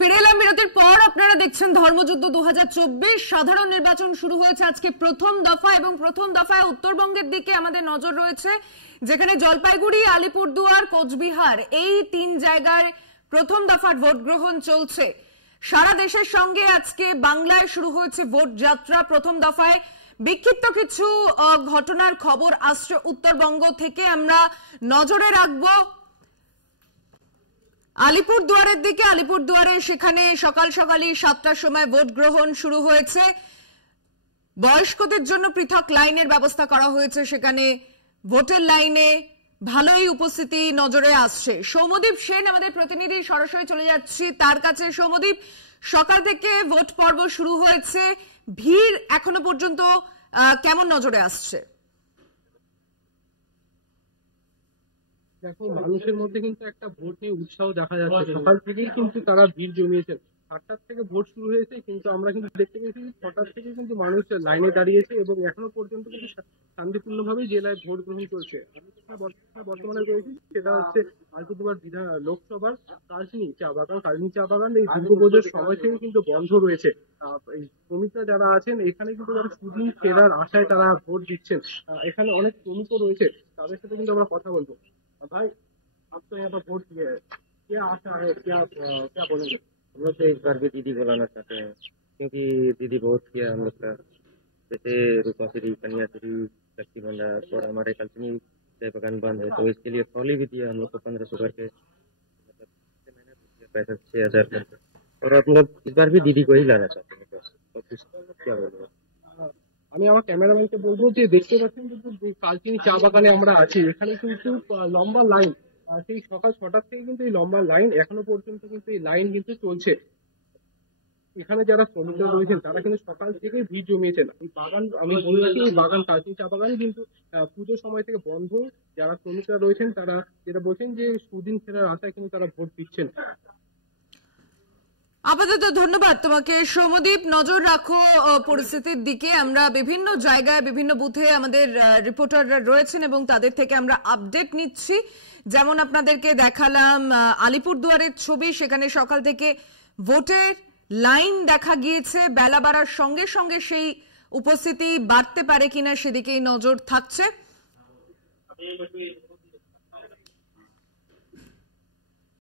ফিরে এলাম বিরতির পর। আপনারা দেখছেন ধর্মযুদ্ধ 2024 সাধারণ নির্বাচন শুরু হয়েছে আজকে প্রথম দফা, এবং প্রথম দফায় উত্তরবঙ্গের দিকে আমাদের নজর রয়েছে, যেখানে জলপাইগুড়ি, আলিপুরদুয়ার, কোচবিহার এই তিন জায়গায় প্রথম দফার ভোট গ্রহণ চলছে। সারা দেশের সঙ্গে আজকে বাংলায় শুরু হয়েছে ভোট যাত্রা। প্রথম দফায় বিক্ষিপ্ত কিছু ঘটনার খবর আসছে উত্তরবঙ্গ থেকে, আমরা নজরে রাখবো আলিপুরদুয়ারের দিকে। আলিপুরদুয়ারে সেখানে সকাল সকালই 7টার সময় ভোট গ্রহণ শুরু হয়েছে। বয়স্কদের জন্য পৃথক লাইনের ব্যবস্থা করা হয়েছে। সেখানে ভোটের লাইনে ভালোই উপস্থিতি নজরে আসছে। সৌম্যদীপ সেন আমাদের প্রতিনিধি, সরাসরি চলে যাচ্ছি তার কাছে। সৌম্যদীপ, সকাল থেকে ভোট পর্ব শুরু হয়েছে, ভিড় এখনো পর্যন্ত কেমন নজরে আসছে? দেখো, মানুষের মধ্যে কিন্তু একটা ভোট নিয়ে উৎসাহ দেখা যাচ্ছে। সকাল থেকেই কিন্তু তারা ভিড় জমিয়েছেন। 8টার থেকে ভোট শুরু হয়েছে, কিন্তু আমরা কিন্তু দেখতে পেয়েছি 6টার থেকে কিন্তু মানুষ লাইনে দাঁড়িয়েছে এবং এখনো পর্যন্ত কিন্তু শান্তিপূর্ণভাবেই জেলায় ভোট গ্রহণ চলছে। আমি বর্তমানে রয়েছি সেটা হচ্ছে আলিপুরদুয়ার লোকসভার কালচিনি চা বাগান। কালচিনি চা বাগান এই দুর্গাপুজোর সময় থেকে কিন্তু বন্ধ রয়েছে। শ্রমিকরা যারা আছেন এখানে কিন্তু যারা সুদিন ফেরার আশায় তারা ভোট দিচ্ছেন। এখানে অনেক শ্রমিকও রয়েছে, তাদের সাথে কিন্তু আমরা কথা বলবো। भाई, अब तो यहाँ पर वोट दिए है, क्या आशा है, क्या बोलेंगे? हम लोग तो इस बार भी दीदी को लाना चाहते हैं, क्योंकि दीदी बहुत किया हम लोग का, जैसे रूपा फ्री, कन्या फ्री, शक्ति भंडार, और हमारे कल्पनी चाय बागान बंद है तो इसके लिए ट्रॉली भी दिया हम लोग को 1500 करके, मतलब पैसा 6000 करके, और हम लोग इस बार भी दीदी को ही लाना चाहते हैं। तो क्या बोलूँ, আমি আমার ক্যামেরাম্যানকে বলবো যে দেখতে পাচ্ছেন কিন্তু কালচিনি চা বাগানে আমরা আছি। এখানে কিন্তু লম্বা লাইন, সেই সকাল 6টার থেকে কিন্তু এই লম্বা লাইন এখনো পর্যন্ত কিন্তু এই লাইন কিন্তু চলছে। এখানে যারা শ্রমিকরা রয়েছেন তারা কিন্তু সকাল থেকে ভিড় জমিয়েছেন। এই বাগান, আমি বলে রাখি, এই বাগান কালচিনি চা বাগান কিন্তু পুজোর সময় থেকে বন্ধ। যারা শ্রমিকরা রয়েছেন তারা যেটা বলছেন যে সুদিন ফেরার আশায় কিন্তু তারা ভোট দিচ্ছেন। আপাতত ধন্যবাদ তোমাকে সৌম্যদীপ। নজর রাখো পরিস্থিতির দিকে। আমরা বিভিন্ন জায়গায় বিভিন্ন বুথে আমাদের রিপোর্টাররা রয়েছেন এবং তাদের থেকে আমরা আপডেট নিচ্ছি। যেমন আপনাদেরকে দেখালাম আলিপুরদুয়ারের ছবি, সেখানে সকাল থেকে ভোটের লাইন দেখা গিয়েছে। বেলা বাড়ার সঙ্গে সঙ্গে সেই উপস্থিতি বাড়তে পারে কিনা সেদিকেই নজর থাকছে।